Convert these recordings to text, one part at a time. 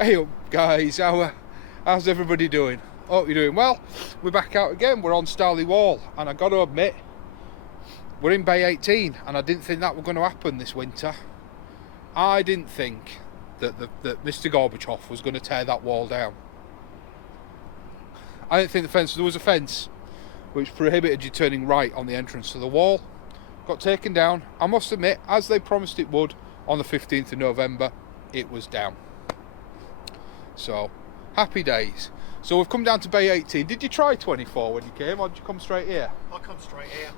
Hey up guys, how's everybody doing? Hope you're doing well. We're back out again, we're on Stallingborough Wall, and I got to admit, we're in Bay 18, and I didn't think that was going to happen this winter. I didn't think that Mr. Gorbachev was going to tear that wall down. I didn't think there was a fence which prohibited you turning right on the entrance to the wall. Got taken down. I must admit, as they promised it would on the 15th of November, it was down. So, happy days. So we've come down to Bay 18. Did you try 24 when you came, or did you come straight here? I come straight here.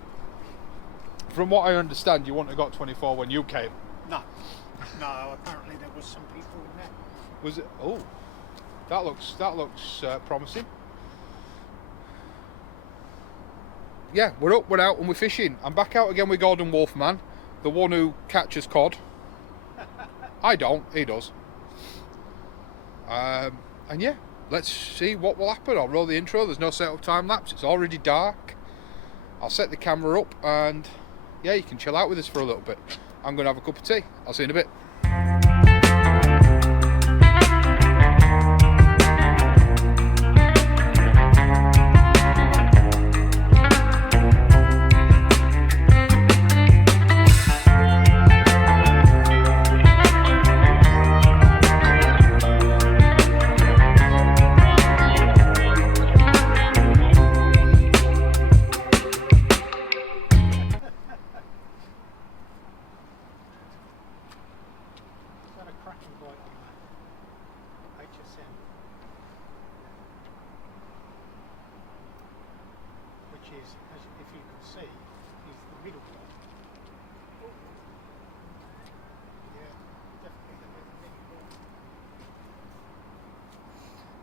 From what I understand, you wouldn't have got 24 when you came. No, apparently there was some people in there. Was it? Oh, that looks promising. Yeah, we're up, we're out, and we're fishing. I'm back out again with Gordon Wolfman, the one who catches cod. I don't, he does. And yeah, let's see what will happen. I'll roll the intro. There's no setup time lapse. It's already dark. I'll set the camera up, and yeah, you can chill out with us for a little bit. I'm going to have a cup of tea. I'll see you in a bit.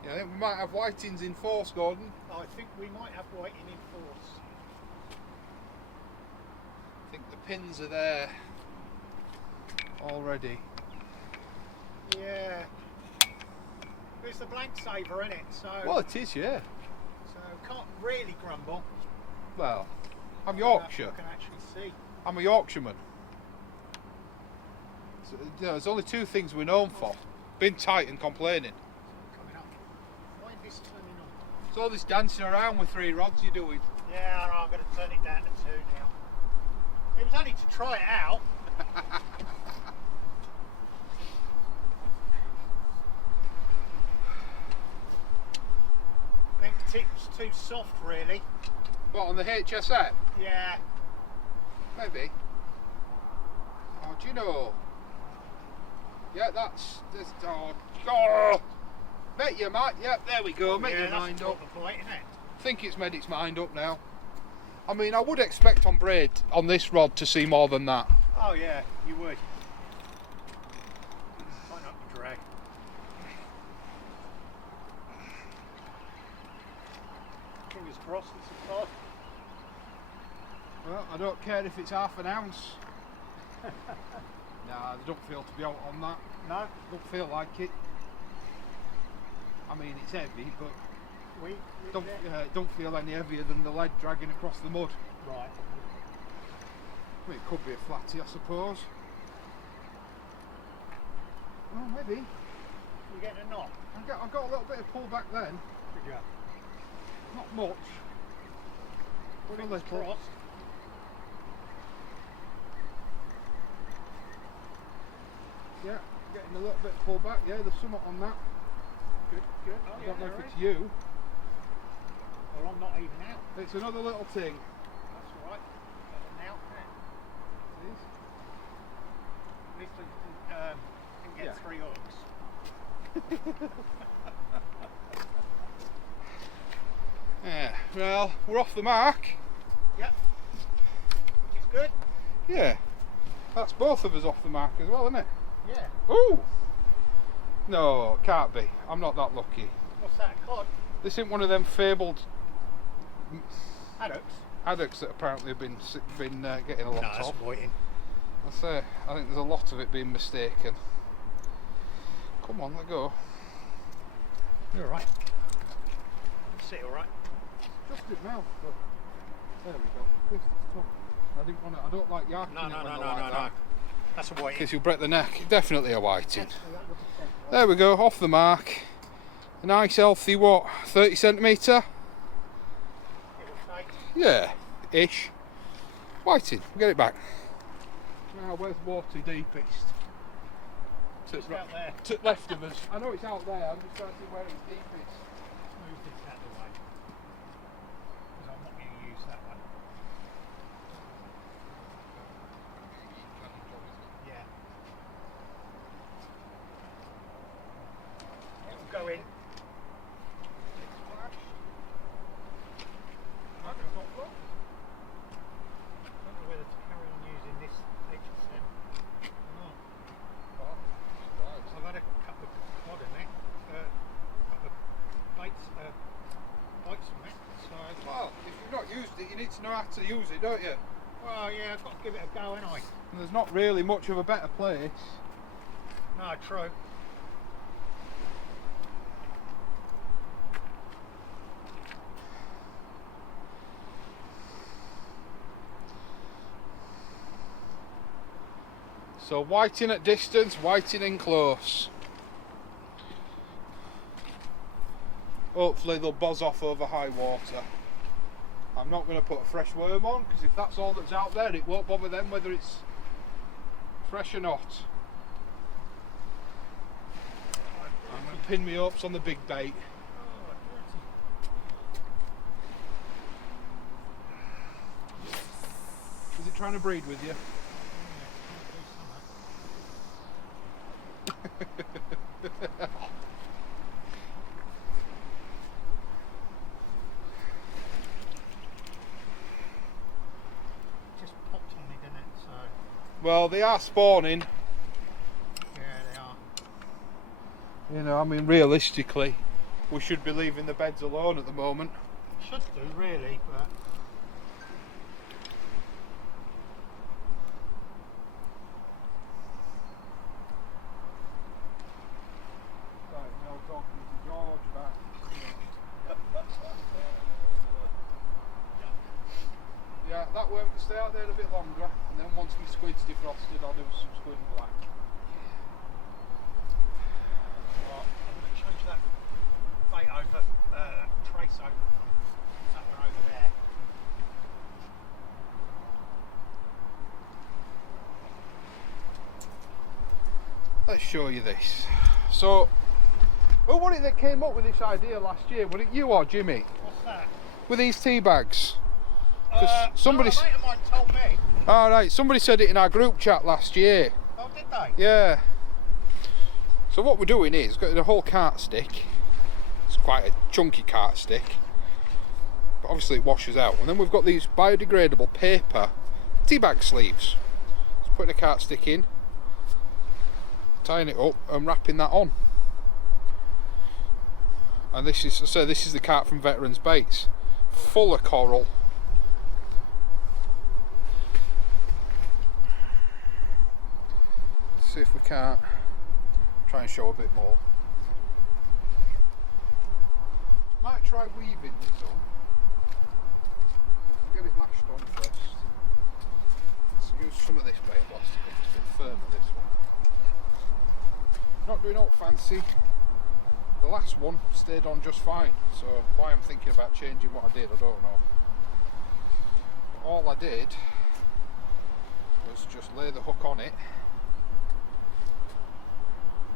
Yeah, I think we might have whitings in force, Gordon. I think we might have whiting in force. I think the pins are there already. Yeah. It's the blank saver, isn't it? So. Well, it is, yeah. So can't really grumble. Well, I'm Yorkshire. I can actually see. I'm a Yorkshireman. So, you know, there's only two things we're known for: being tight and complaining. It's all this dancing around with 3 rods you're doing. Yeah, I'm going to turn it down to 2 now. It was only to try it out. I think the tip's too soft, really. What, on the HSN? Yeah. Maybe. Oh, do you know? Yeah, that's oh. Bet you might, yeah, there we go, make your mind up. Point, isn't it? I think it's made its mind up now. I mean, I would expect on braid, on this rod, to see more than that. Oh yeah, you would. Might not be drag. Fingers crossed it's a cod. Well, I don't care if it's half an ounce. Nah, I don't feel to be out on that. No? Don't feel like it. I mean, it's heavy, but don't feel any heavier than the lead dragging across the mud. Right. I mean, it could be a flatty, I suppose. Oh, maybe. You're getting a knot? I got a little bit of pull back then. Good job. Not much. But a little. Crossed. Yeah, getting a little bit of pull back. Yeah, there's something on that. Good. Oh, I don't know if it's you. Well, I'm not even out. It's another little thing. That's all right. Now, It is. at least we can get 3 hooks. Yeah, well, we're off the mark. Yep. Which is good. Yeah. That's both of us off the mark as well, isn't it? Yeah. Ooh! No, it can't be. I'm not that lucky. What's that, cod? This isn't one of them fabled Haddocks. haddocks that apparently have been getting a lot No, that's of. whiting. I think there's a lot of it being mistaken. Come on, let go. You're alright. Sit alright. Just it now, but there we go. This is tough. I don't like yarking it when they're like that. That's a white. Because you'll break the neck. Definitely a whiting. Absolutely, 100%. There we go, off the mark. A nice healthy, what, 30 centimetre? Give or take. Yeah, ish. Whiting, we'll get it back. Now, where's water deepest? Just out there. To left of us. I know it's out there, I'm just trying to see where it's deepest. Move this out of the way. Because I'm not going to use that one. Yeah. It'll go in. I don't know whether to carry on using this HSM or not. I've had a couple of cod in it, a couple of bites from it. So, Well, if you've not used it, you need to know how to use it, don't you? well, yeah, I've got to give it a go, ain't I? And there's not really much of a better place. No, true. So whiting at distance, whiting in close. Hopefully they'll buzz off over high water. I'm not going to put a fresh worm on, because if that's all that's out there, it won't bother them whether it's fresh or not. I'm going to pin my hopes on the big bait. Is it trying to breed with you? Just popped on me, didn't it? So, Well, they are spawning. yeah, they are. You know, I mean, realistically, we should be leaving the beds alone at the moment. Should do, really, but. Right, now talking to George back. Yeah, that worm can stay out there a bit longer, and then once my squid's defrosted, I'll do some squid and black. Right, I'm going to change that bait over, trace over from that one over there. Let's show you this. So, who was it that came up with this idea last year? Was it you or Jimmy? What's that? With these tea bags? somebody. No, a mate of mine told me. All right, somebody said it in our group chat last year. Oh, did they? Yeah. So what we're doing is got the whole cart stick. It's quite a chunky cart stick, but obviously it washes out. And then we've got these biodegradable paper tea bag sleeves. Just putting a cart stick in, tying it up, and wrapping that on. And this is, so this is the cart from Veterans Baits, full of coral. See if we can't try and show a bit more. Might try weaving this on. Get it lashed on first. Let's use some of this bait plastic. It's a bit firmer, this one. Not doing all fancy. The last one stayed on just fine, so why I'm thinking about changing what I did, I don't know. But all I did was just lay the hook on it,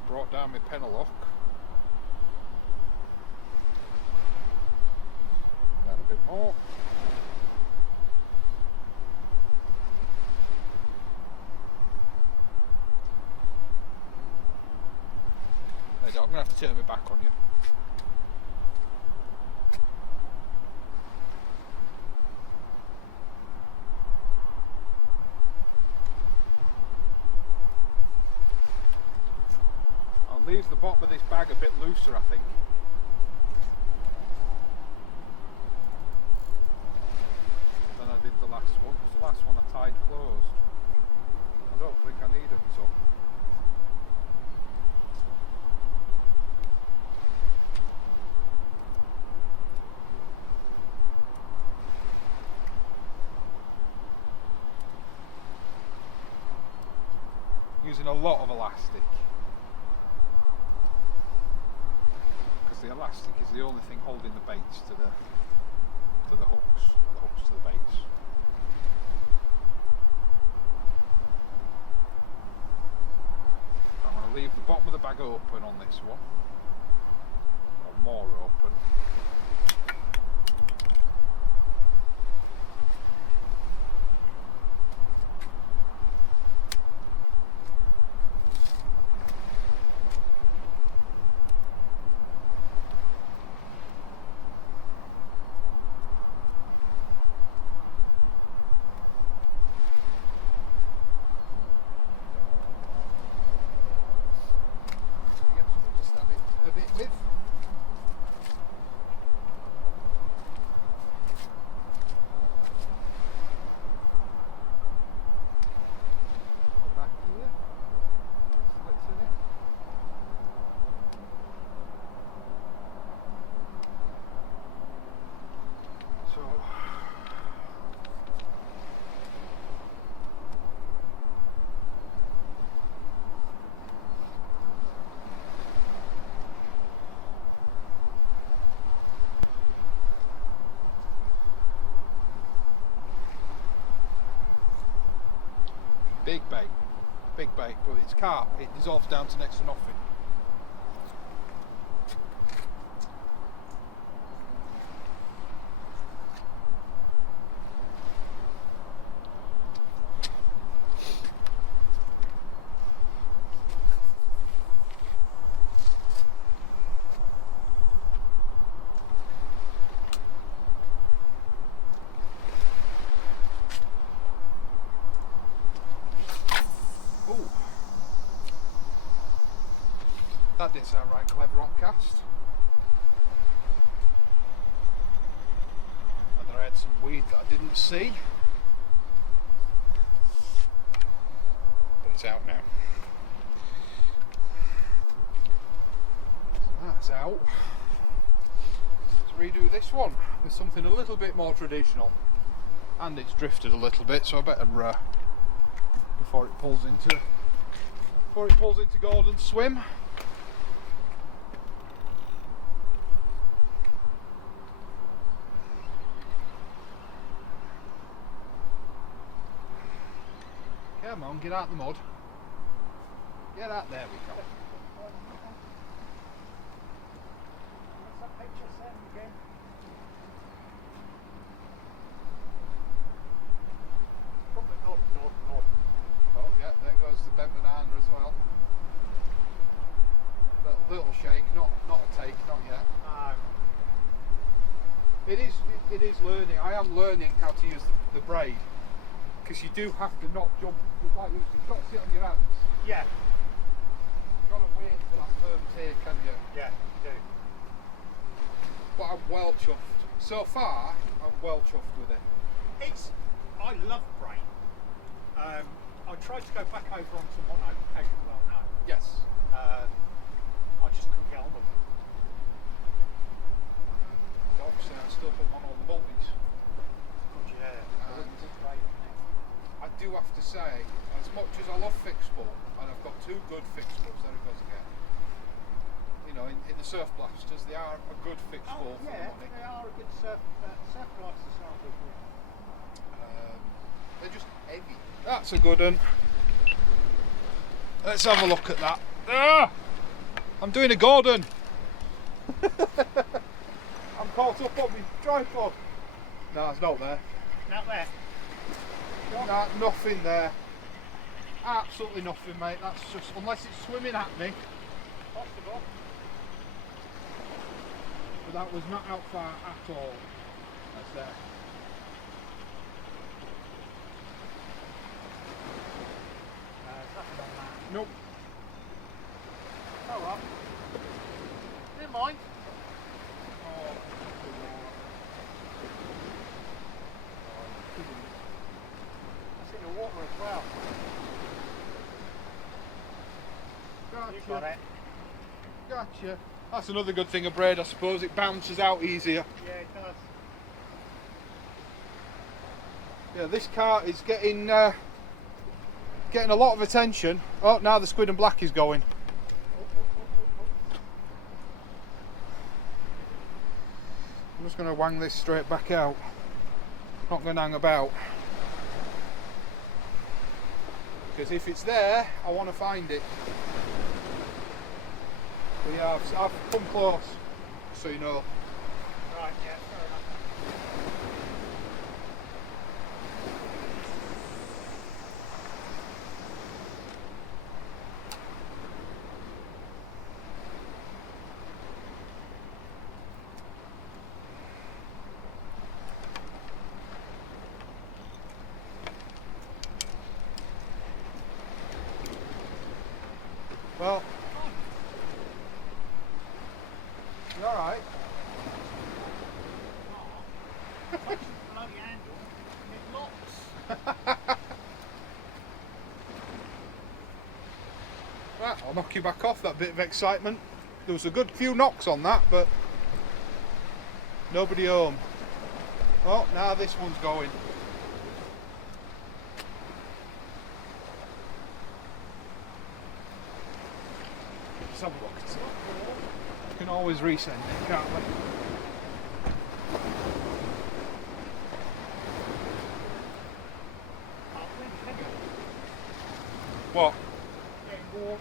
brought down my penalock, down a bit more. There you go, I'm going to have to turn my back on you. I'll leave the bottom of this bag a bit looser, I think. Than I did the last one. 'Cause the last one I tied closed. I don't think I need them to. a lot of elastic, because the elastic is the only thing holding the baits to the hooks, the hooks to the baits. I'm going to leave the bottom of the bag open on this one, or more open. Big bait, but it's carp, it dissolves down to next to nothing. That didn't sound right clever on cast. And then I had some weed that I didn't see. But it's out now. So that's out. Let's redo this one with something a little bit more traditional. And it's drifted a little bit, so I better before it pulls into Gordon's swim. Come on, get out the mud. Get out, there we go. What's that picture saying again? Oh yeah, there goes the bent banana as well. Little shake, not a take, not yet. It is learning. I am learning how to use the braid. Because you do have to not jump, like you've got to sit on your hands. Yeah. You've got to wait for that firm take, can you? Yeah, you do. But I'm well chuffed. So far, I'm well chuffed with it. I love braid. I tried to go back over onto mono, as you well know. Yes. I just couldn't get on with it. Obviously, I still put them on all the multis. God, yeah. I do have to say, as much as I love fixable, and I've got two good fixables that I've got to get, you know, in the surf blasters, they are a good fixable for the money. They are a good surf blasters, aren't they? They're just heavy. That's a good one. Let's have a look at that. Ah! I'm doing a Gordon. I'm caught up on my tripod. No, it's not there. Not there. Nah, nothing there. Absolutely nothing, mate. That's just, unless it's swimming at me. Possible. But that was not out far at all. That's there. Nothing on that. Nope. Oh well. Never mind. Oh, That's in the water as well. gotcha. You got it. Gotcha. That's another good thing of braid, I suppose. It bounces out easier. Yeah, it does. Yeah, this cart is getting getting a lot of attention. Oh, now the squid and black is going. I'm just going to wang this straight back out. Not going to hang about. Because if it's there, I want to find it. But yeah, I've come close, so you know. Right, yeah, fair enough. Well, you alright? Touch the bloody handle, it locks. Right, I'll knock you back off that bit of excitement. There was a good few knocks on that, but nobody home. Oh, now this one's going. Let's have a look. We can always resend it, can't we? What? Getting warm.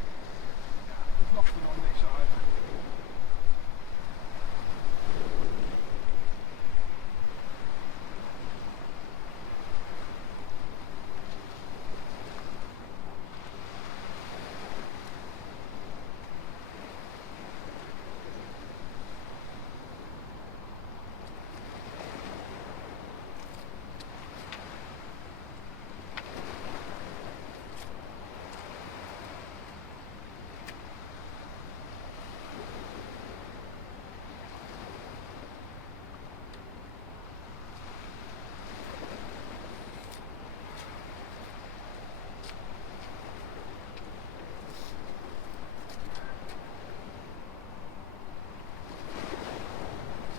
There's nothing on this side.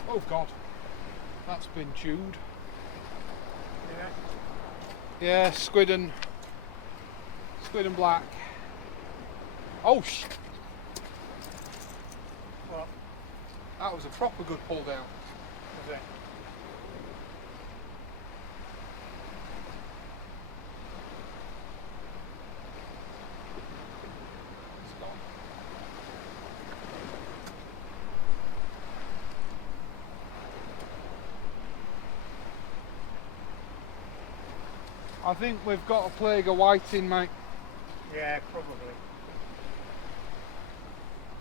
Oh God, that's been chewed. Yeah. Yeah, squid and black. Oh sh! What That was a proper good pull down. was it? It's gone. I think we've got a plague of whiting, mate. Yeah, probably.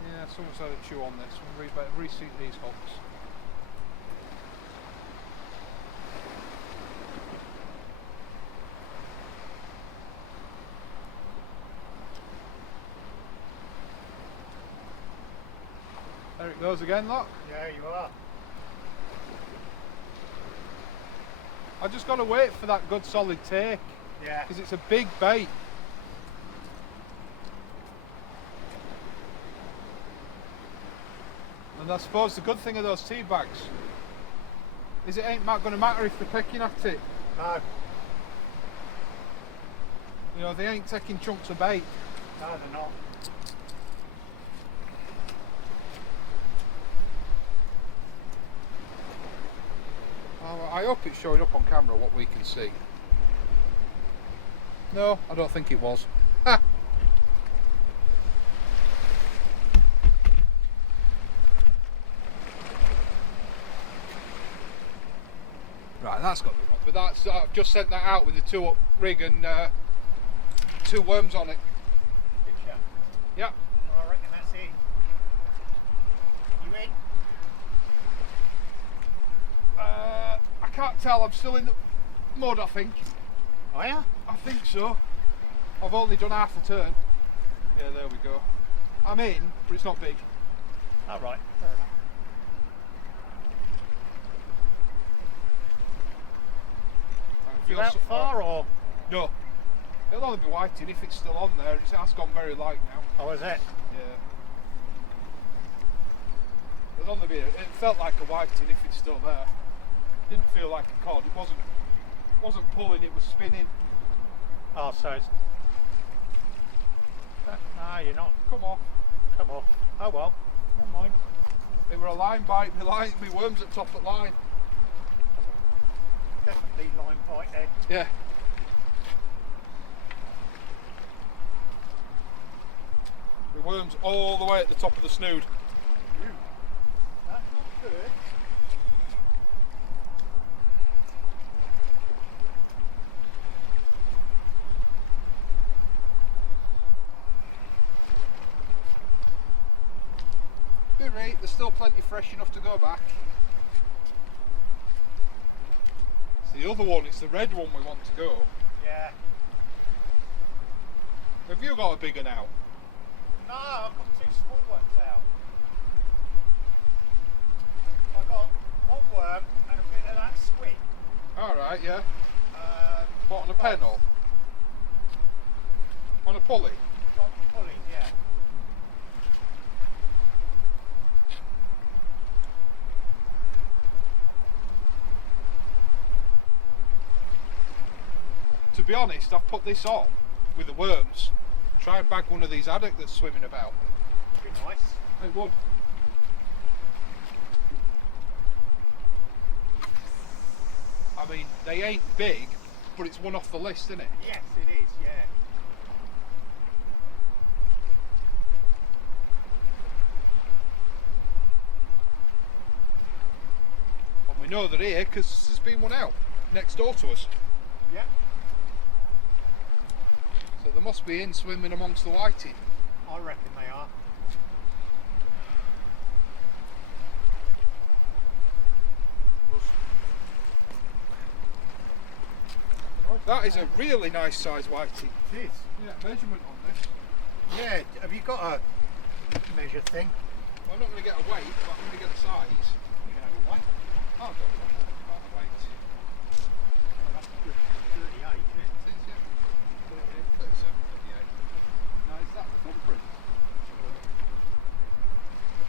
Yeah, someone's had a chew on this. We'll reseat these hooks. There it goes again, look. Yeah, you are. I just got to wait for that good solid take, Yeah. because it's a big bait. And I suppose the good thing of those tea bags is it ain't going to matter if they're picking at it. No, You know, they ain't taking chunks of bait. no, they're not. I hope it's showing up on camera what we can see. No, I don't think it was. Ha! Right, that's got the rod, but that's I've just sent that out with the 2 up rig and 2 worms on it. Picture. Yep. Well, I reckon that's it. You in? I can't tell. I'm still in the mud. I think. Oh yeah? I think so. I've only done half a turn. Yeah, there we go. I'm in, but it's not big. All right, fair enough. I You feel out so- far or? No, It'll only be whiting if it's still on there. It has gone very light now. Oh, is it? Yeah. It'll only be. It felt like a whiting if it's still there. Didn't feel like a cod. It wasn't pulling. It was spinning. Oh, so it's... you're not. Come on. Come off. Oh well, never mind. They were a line bite. My worms at top at line. Definitely line bite then. Yeah. The worms all the way at the top of the snood. That's not good. Good rate, there's still plenty fresh enough to go back. It's the other one, it's the red one we want to go. Yeah. Have you got a bigger now? No, I've got 2 small ones out. I got one worm and a bit of that squid. Alright, yeah. What, on a pennel? On a pulley? On pulleys, yeah. To be honest, I've put this on with the worms. Try and bag one of these haddock that's swimming about. Be nice. It would. I mean, they ain't big, but it's one off the list, isn't it? Yes, it is, yeah. And we know they're here because there's been one out next door to us. Yeah. So they must be in swimming amongst the whiting. I reckon they are. That is a really nice size whiting. It is. Yeah, measurement on this. Yeah, have you got a measure thing? Well, I'm not going to get a weight, but I'm going to get a size. You can have a weight. I'll go about the weight. Oh, that's good. 38, isn't it? It is, yeah. 37, 38. Now, is that the thumbprint?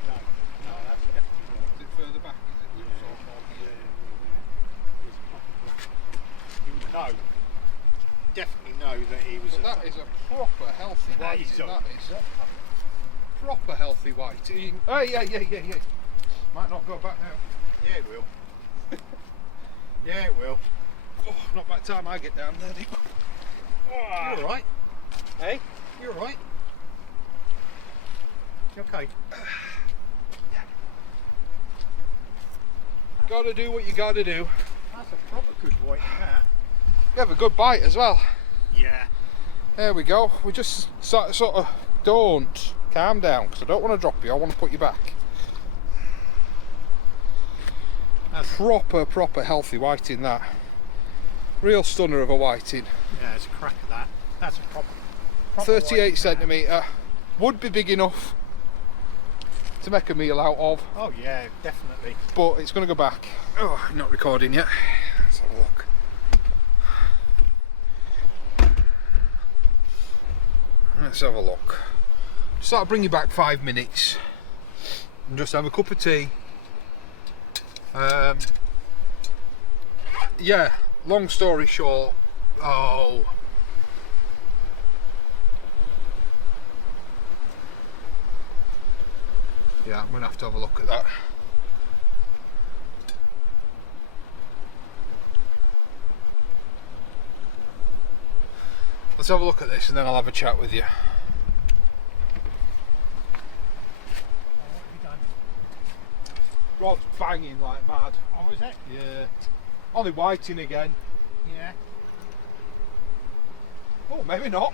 No, no, that's definitely not. Is it further back? Is it? Yeah, Sort of more here? He's a proper black. You would know. Definitely know that he was. But that is a proper healthy That whiting. is a That is proper healthy whiting. Oh, yeah. Might not go back now. Yeah, it will. Yeah, it will. Oh, not by the time I get down there. You're all right. Hey? You're all right. You okay? Gotta do what you gotta do. That's a proper good white, that. You have a good bite as well. Yeah. There we go. We just sort of don't calm down because I don't want to drop you. I want to put you back. That's Proper healthy whiting, that. Real stunner of a whiting. Yeah, it's a crack of that. That's a proper 38 white, centimetre. Would be big enough to make a meal out of, Oh yeah, definitely. but it's going to go back. Oh, not recording yet. Let's have a look. Let's have a look. Just I'll bring you back 5 minutes and just have a cup of tea. Yeah, long story short, oh. Yeah, I'm going to have a look at that. Let's have a look at this and then I'll have a chat with you. What have you done? Rod's banging like mad. Oh, is it? Yeah. Only whiting again. Yeah. Oh, maybe not.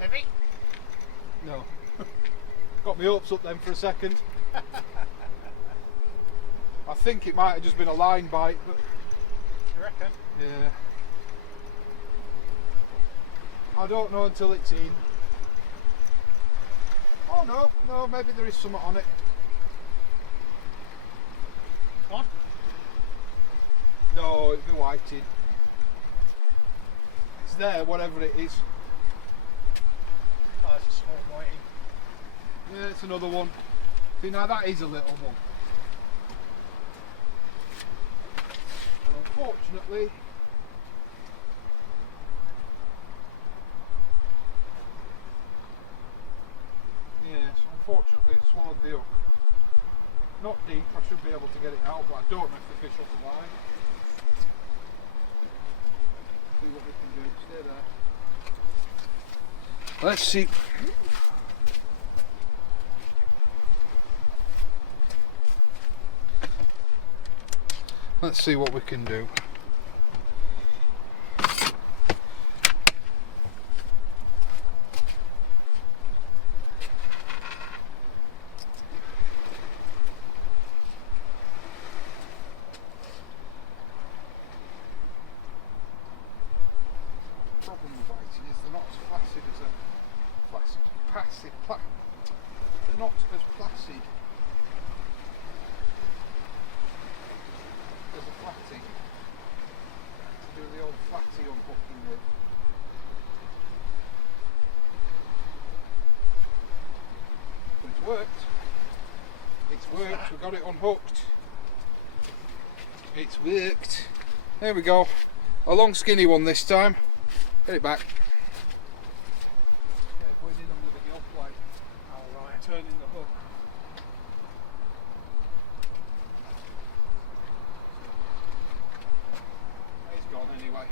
Heavy? No. Got my hopes up then for a second. I think it might have just been a line bite, but You reckon? yeah. I don't know until it's in. Oh no, maybe there is something on it. What? No, it'd be whiting. It's there, whatever it is. Oh, it's a small whiting. Yeah, it's another one. See, now that is a little one. And unfortunately, yes, unfortunately it swallowed the hook. Not deep, I should be able to get it out, but I don't know if the fish will survive. See what we can do. Stay there. Let's see. Let's see what we can do. The problem with whiting is they're not as placid as a they're not as placid as a flatty. To do the old flatty unhooking with. But it's worked. It's worked. We got it unhooked. It's worked. There we go. A long skinny one this time. Get it back. Yeah, going in under the gill plate. Alright. Turning the hook. It's gone anyway.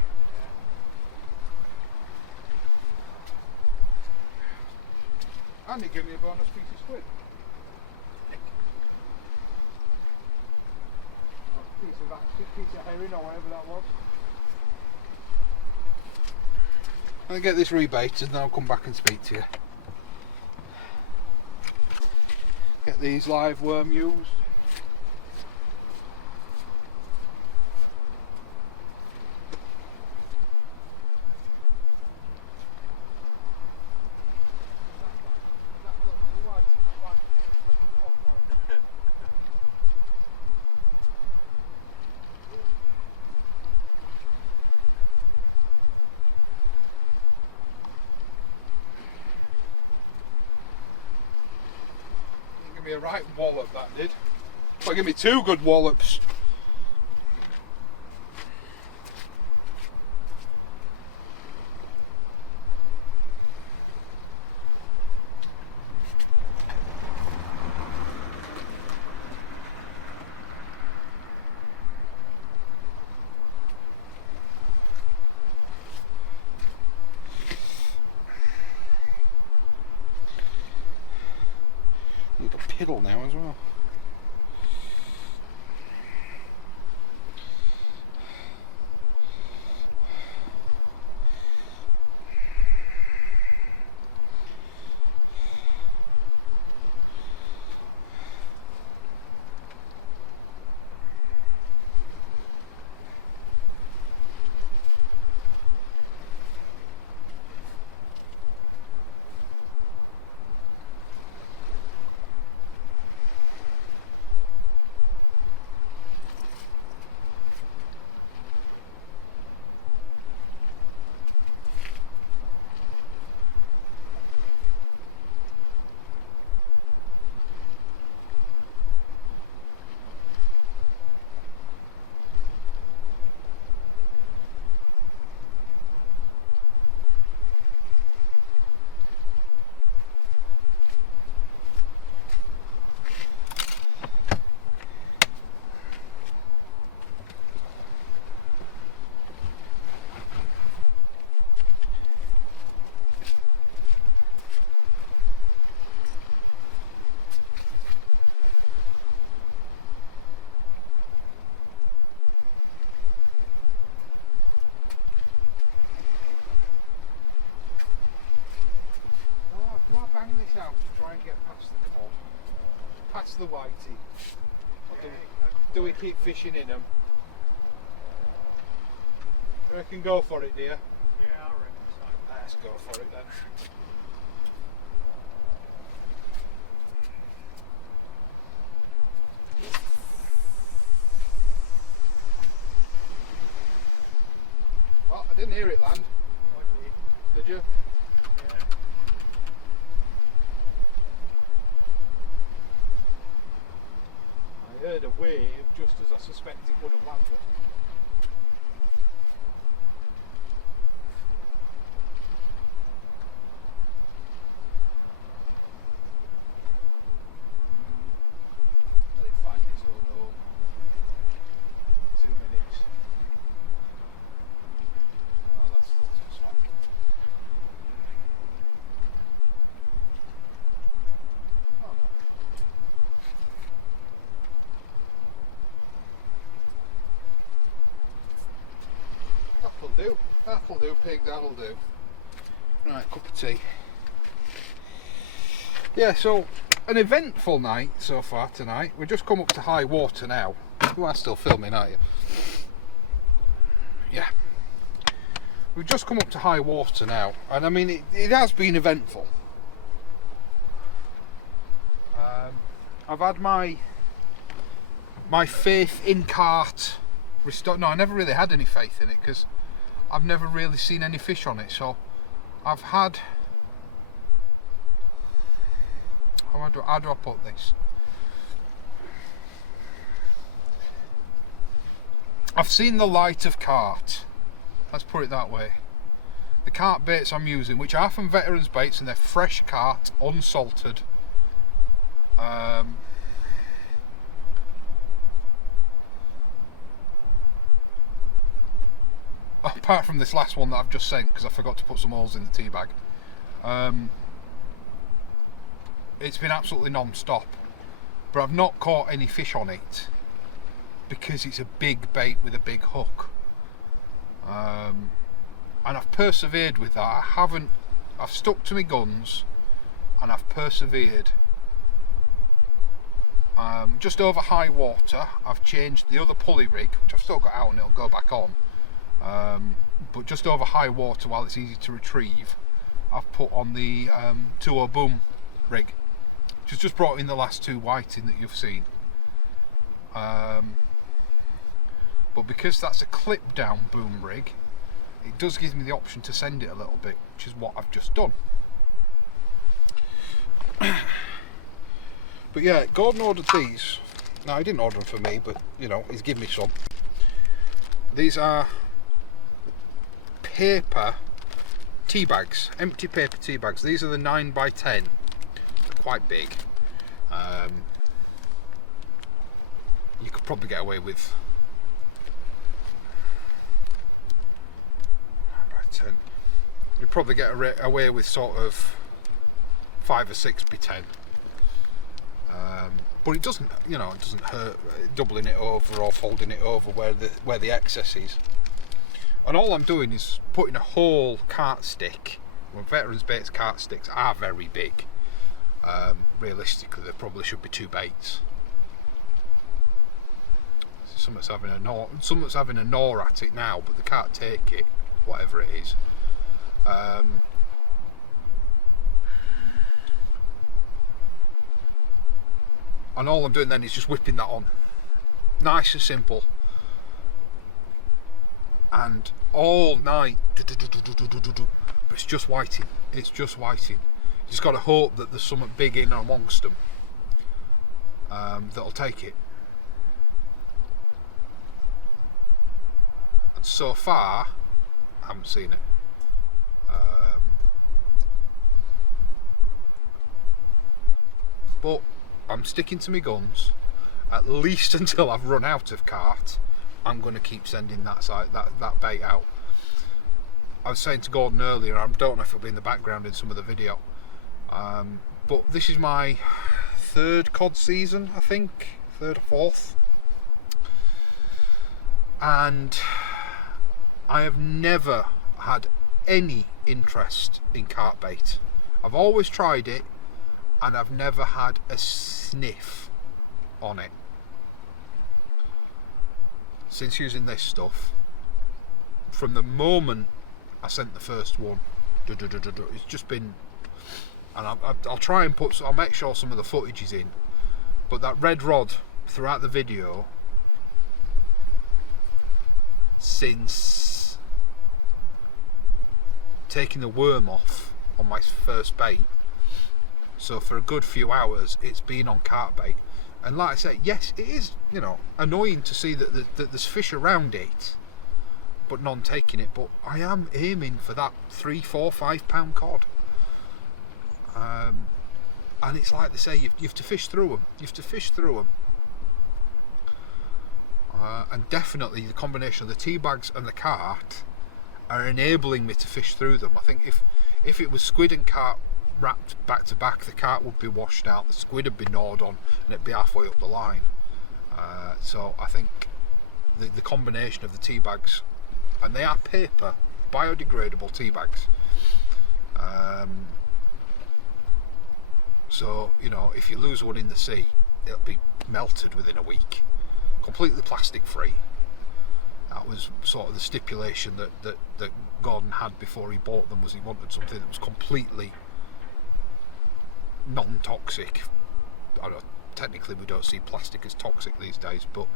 And they give me a bonus piece of squid. A piece of herring or whatever that was. I'll get this rebaited and then I'll come back and speak to you. Get these live worm used. Give me a right wallop, that did. Well, give me two good wallops. Need a piddle now as well. Bang this out to try and get past the cod, past the whitey. Or do we keep fishing in them? I reckon go for it, dear. Yeah, I reckon so. Let's go for it then. Well, I didn't hear it land. did you? Yeah. I heard a wave just as I suspect it would have landed. Let it find its own home. 2 minutes. Oh, that's still too slack. Oh no. That'll do. That'll do, pig, that'll do. Right, cup of tea. Yeah, so an eventful night so far tonight. We've just come up to high water now. You are still filming, aren't you? Yeah. We've just come up to high water now, and I mean it has been eventful. I've had my faith in carp restored. No, I never really had any faith in it because I've never really seen any fish on it. So I've had. How do I put this? I've seen the light of carp. Let's put it that way. The carp baits I'm using, which are from Veterans Baits, and they're fresh carp, unsalted. Apart from this last one that I've just sent because I forgot to put some oils in the tea bag. It's been absolutely non-stop, but I've not caught any fish on it because it's a big bait with a big hook. And I've persevered with that. I've stuck to my guns and I've persevered. Just over high water, I've changed the other pulley rig, which I've still got out and it'll go back on. But just over high water, while it's easy to retrieve, I've put on the 2.0 boom rig, which has just brought in the last 2 whiting that you've seen. But because that's a clip down boom rig, it does give me the option to send it a little bit, which is what I've just done. But yeah, Gordon ordered these. Now, he didn't order them for me, but you know, he's given me some. These are paper tea bags, empty paper tea bags. These are the 9x10. They're quite big. You could probably get away with 9x10. You'd probably get away with sort of 5 or 6x10. But it doesn't, you know, it doesn't hurt doubling it over or folding it over where the excess is. And all I'm doing is putting a whole cart stick. Well, Veterans Baits cart sticks are very big. Realistically, there probably should be 2 baits. Someone's having a gnaw at it now, but they can't take it, whatever it is. And all I'm doing then is just whipping that on. Nice and simple. And all night, but it's just whiting. It's just whiting. You just got to hope that there's something big in amongst them that'll take it. And so far, I haven't seen it. But I'm sticking to my guns, at least until I've run out of cart. I'm going to keep sending that bait out. I was saying to Gordon earlier, I don't know if it'll be in the background in some of the video, but this is my 3rd cod season, I think, 3rd or 4th, and I have never had any interest in carp bait. I've always tried it, and I've never had a sniff on it. Since using this stuff, from the moment I sent the first one, it's just been, and I'll try and I'll make sure some of the footage is in, but that red rod throughout the video, since taking the worm off on my first bait. So for a good few hours it's been on carp bait, and like I say, yes, it is, you know, annoying to see that there's fish around it but none taking it, but I am aiming for that 3, 4, 5 pound cod. And it's like they say, you have to fish through them. You have to fish through them. And definitely the combination of the tea bags and the cart are enabling me to fish through them. I think if it was squid and carp wrapped back to back, the carp would be washed out, the squid would be gnawed on, and it'd be halfway up the line. So I think the combination of the tea bags, and they are paper, biodegradable tea bags. So, you know, if you lose one in the sea, it'll be melted within a week. Completely plastic free. That was sort of the stipulation that Gordon had before he bought them, was he wanted something that was completely non-toxic. I don't know, technically we don't see plastic as toxic these days, but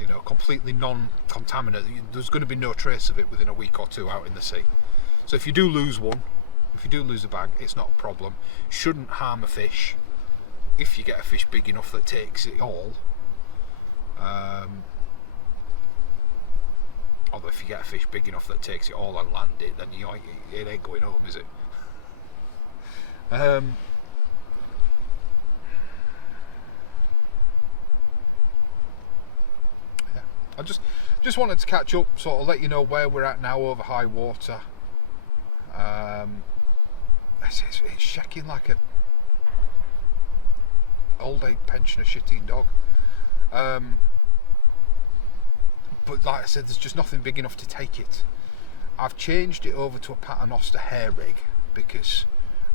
you know, completely non-contaminated. There's going to be no trace of it within a week or two out in the sea. So if you do lose one, if you do lose a bag, it's not a problem. Shouldn't harm a fish if you get a fish big enough that takes it all. Although if you get a fish big enough that takes it all and land it, then it ain't going home, is it? Yeah. I just wanted to catch up, sort of let you know where we're at now over high water. It's shaking like a old age pensioner shitting dog. But like I said, there's just nothing big enough to take it. I've changed it over to a paternoster hair rig because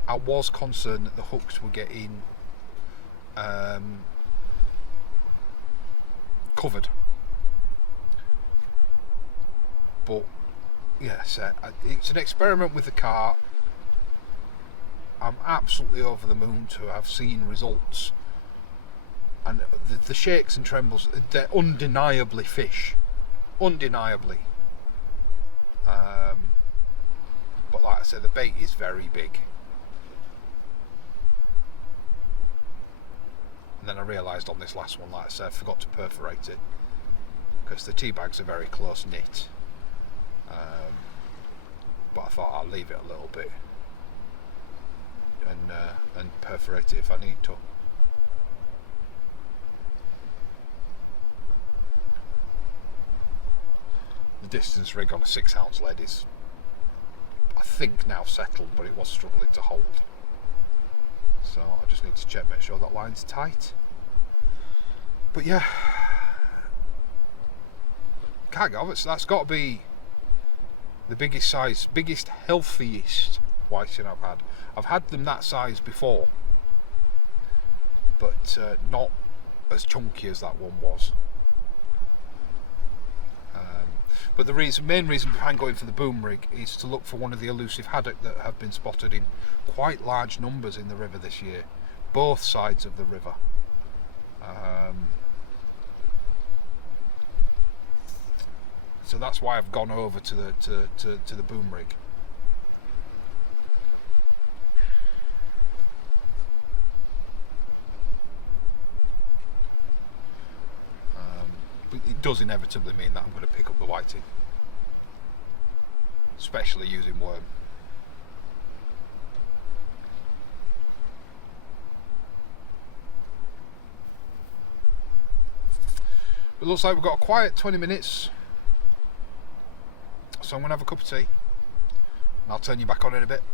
I was concerned that the hooks were getting covered. But yes, it's an experiment with the cart. I'm absolutely over the moon to have seen results, and the shakes and trembles, they're undeniably fish, undeniably. But like I said, the bait is very big. And then I realised on this last one, like I said, I forgot to perforate it because the tea bags are very close knit. But I thought I'll leave it a little bit and perforate it if I need to. The distance rig on a 6-ounce lead is, I think, now settled, but it was struggling to hold. So I just need to check, make sure that line's tight. But yeah, can't go. That's got to be the biggest size, biggest, healthiest whiting I've had. I've had them that size before, but not as chunky as that one was. But the main reason behind going for the boom rig is to look for one of the elusive haddock that have been spotted in quite large numbers in the river this year, both sides of the river. So that's why I've gone over to the boom rig. But it does inevitably mean that I'm going to pick up the whiting, especially using worm. It looks like we've got a quiet 20 minutes. So I'm going to have a cup of tea and I'll turn you back on in a bit.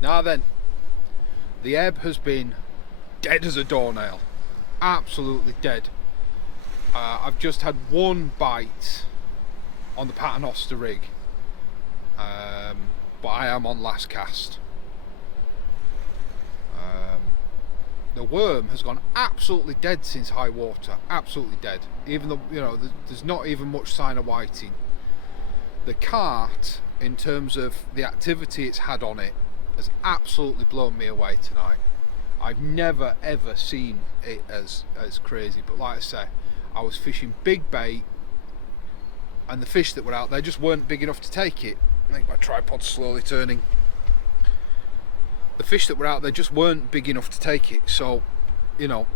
Now then, the ebb has been dead as a doornail. Absolutely dead. I've just had one bite on the paternoster rig, but I am on last cast. The worm has gone absolutely dead since high water, absolutely dead. Even though, you know, there's not even much sign of whiting. The cart, in terms of the activity it's had on it, has absolutely blown me away tonight. I've never ever seen it as crazy, but like I say, I was fishing big bait and the fish that were out there just weren't big enough to take it. I think my tripod's slowly turning. The fish that were out there just weren't big enough to take it, so you know,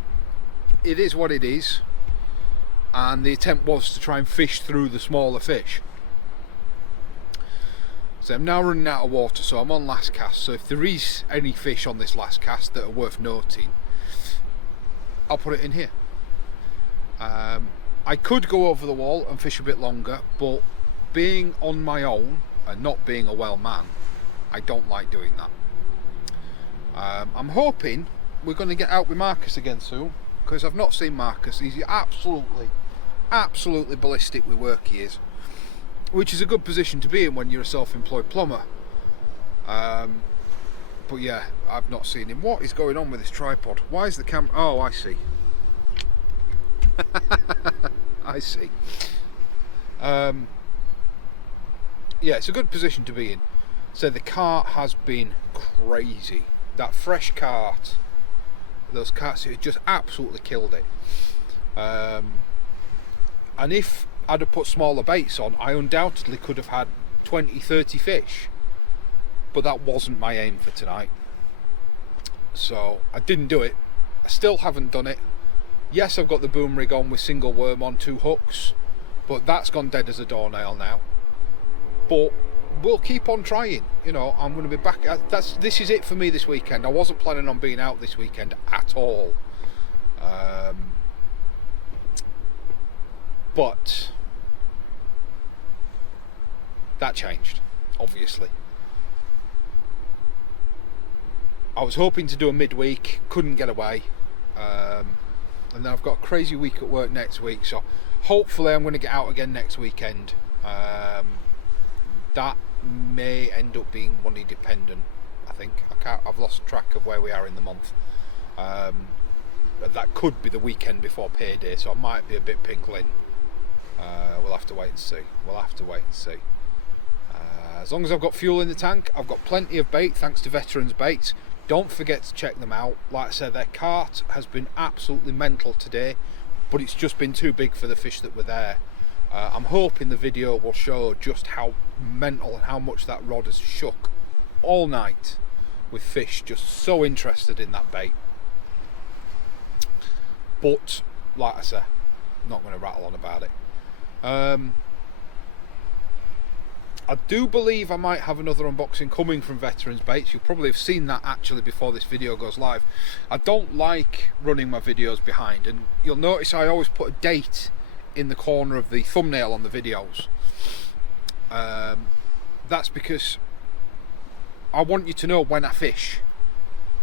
it is what it is, and the attempt was to try and fish through the smaller fish. So I'm now running out of water, so I'm on last cast, so if there is any fish on this last cast that are worth noting, I'll put it in here. I could go over the wall and fish a bit longer, but being on my own and not being a well man, I don't like doing that. I'm hoping we're going to get out with Marcus again soon, because I've not seen Marcus. He's absolutely ballistic with work he is, which is a good position to be in when you're a self-employed plumber. But yeah, I've not seen him. What is going on with this tripod? Why is the camera... Oh, I see. I see. Yeah, it's a good position to be in. So the cart has been crazy. That fresh cart, those carts, it just absolutely killed it. And if I'd have put smaller baits on, I undoubtedly could have had 20-30 fish, but that wasn't my aim for tonight, so I didn't do it. I still haven't done it. Yes, I've got the boom rig on with single worm on 2 hooks, but that's gone dead as a doornail now. But we'll keep on trying. You know, I'm going to be back. This is it for me this weekend. I wasn't planning on being out this weekend at all, but that changed, obviously. I was hoping to do a midweek, couldn't get away, and then I've got a crazy week at work next week, so hopefully I'm going to get out again next weekend. That may end up being money dependent, I think. I've lost track of where we are in the month. But that could be the weekend before payday, so I might be a bit pinkling. We'll have to wait and see. As long as I've got fuel in the tank, I've got plenty of bait thanks to Veterans Baits. Don't forget to check them out. Like I said, their cart has been absolutely mental today, but it's just been too big for the fish that were there. I'm hoping the video will show just how mental and how much that rod has shook all night with fish just so interested in that bait. But like I said, I'm not going to rattle on about it. I do believe I might have another unboxing coming from Veterans Baits. You'll probably have seen that actually before this video goes live. I don't like running my videos behind, and you'll notice I always put a date in the corner of the thumbnail on the videos. That's because I want you to know when I fish.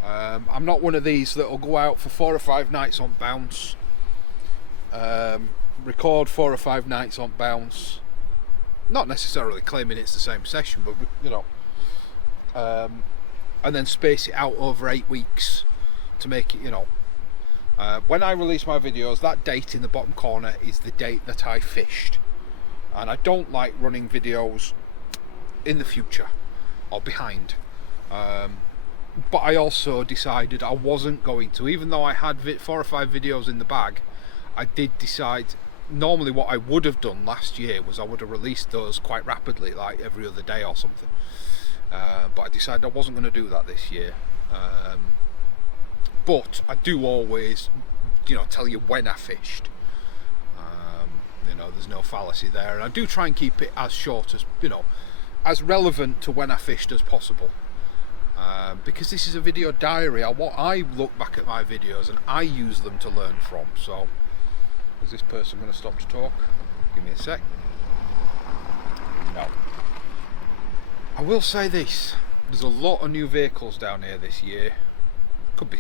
I'm not one of these that will go out for 4 or 5 nights on bounce, record 4 or 5 nights on bounce, not necessarily claiming it's the same session, but you know, and then space it out over 8 weeks to make it, you know. When I release my videos, that date in the bottom corner is the date that I fished, and I don't like running videos in the future or behind. But I also decided I wasn't going to, even though I had 4 or 5 videos in the bag. I did decide, normally what I would have done last year was I would have released those quite rapidly, like every other day or something, but I decided I wasn't going to do that this year. But I do always, you know, tell you when I fished. You know, there's no fallacy there, and I do try and keep it as short as, you know, as relevant to when I fished as possible. Because this is a video diary. I look back at my videos and I use them to learn from. So, is this person going to stop to talk? Give me a sec. No. I will say this: there's a lot of new vehicles down here this year. Could be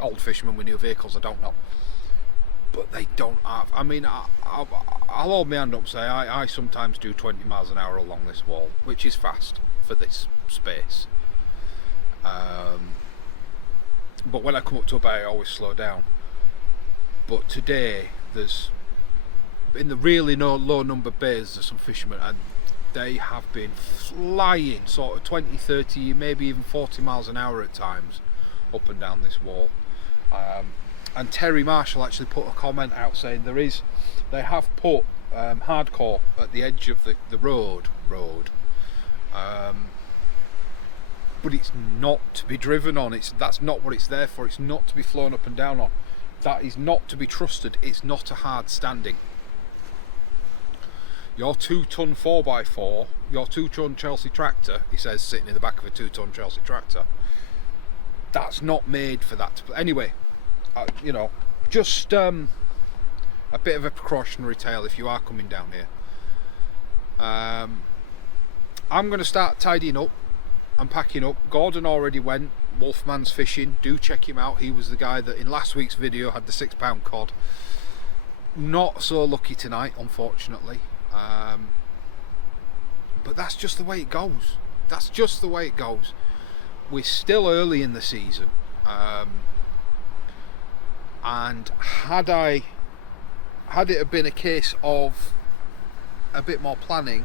old fishermen with new vehicles, I don't know. But they don't have. I mean, I'll hold my hand up and say I sometimes do 20 miles an hour along this wall, which is fast for this space. But when I come up to a bay, I always slow down. But today, there's, in the really low number bays, there's some fishermen, and they have been flying sort of 20, 30, maybe even 40 miles an hour at times up and down this wall. And Terry Marshall actually put a comment out saying they have put hardcore at the edge of the road, but it's not to be driven on. That's not what it's there for. It's not to be flown up and down on. That is not to be trusted. It's not a hard standing. Your 2-ton 4x4, your 2-ton Chelsea tractor, he says, sitting in the back of a 2-ton Chelsea tractor, that's not made for that. Anyway, you know, just a bit of a precautionary tale if you are coming down here. I'm going to start tidying up and packing up. Gordon already went. Wolfman's Fishing, do check him out. He was the guy that in last week's video had the £6 cod. Not so lucky tonight, unfortunately. But that's just the way it goes. That's just the way it goes. We're still early in the season, and had it have been a case of a bit more planning,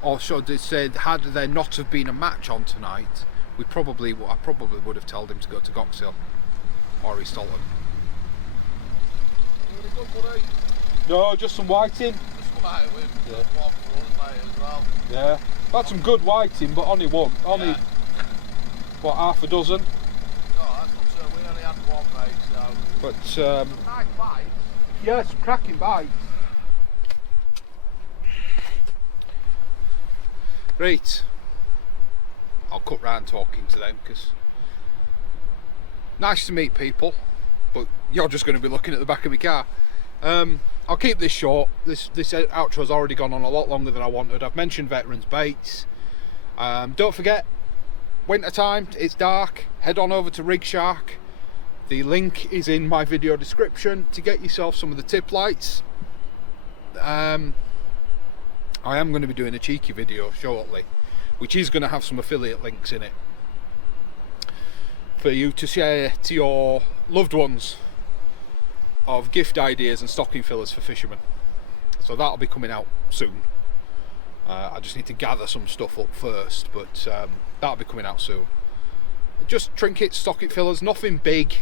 or should I say, had there not have been a match on tonight, I probably would have told him to go to Goxhill or East Alton. No, just some whiting. With one as well. Yeah, I've had some good whiting, but only one. Only, what, half a dozen? No, that's not so. We only had one, mate, so. But, nice bite. yeah, some cracking bites. Right. I'll cut round talking to them, because nice to meet people, but you're just going to be looking at the back of my car. I'll keep this short. This outro's already gone on a lot longer than I wanted. I've mentioned Veterans Baits. Don't forget, winter time, it's dark, head on over to Rig Shark. The link is in my video description to get yourself some of the tip lights. I am going to be doing a cheeky video shortly, which is going to have some affiliate links in it for you to share to your loved ones, of gift ideas and stocking fillers for fishermen. So that'll be coming out soon. I just need to gather some stuff up first, but that'll be coming out soon. Just trinkets, stocking fillers, nothing big.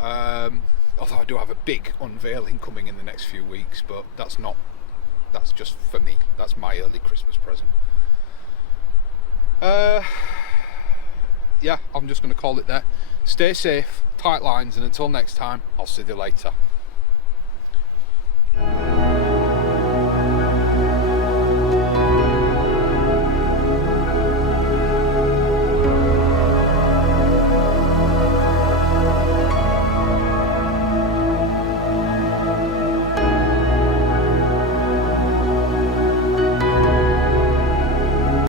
Although I do have a big unveiling coming in the next few weeks, but that's just for me. That's my early Christmas present. Yeah, I'm just going to call it there. Stay safe, tight lines, and until next time, I'll see you later.